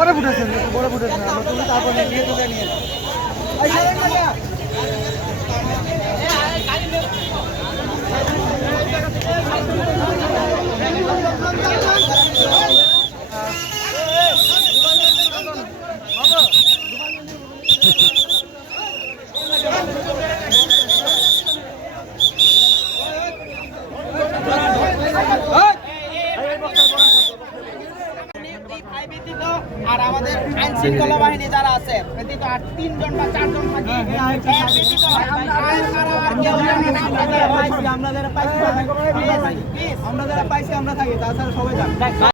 পরে ফুটেছেন, একটু পরে ফুটেছেন, আমরা তুমি তারপরে নিয়ে তুলে নিয়ে আর আমাদের আইন শৃঙ্খলা বাহিনী যারা আছে ব্যতীত আর 3 জন বা 4 জন থাকি আমরা যারা পাইছি আমরা থাকি, তাছাড়া সবাই যান। আমরা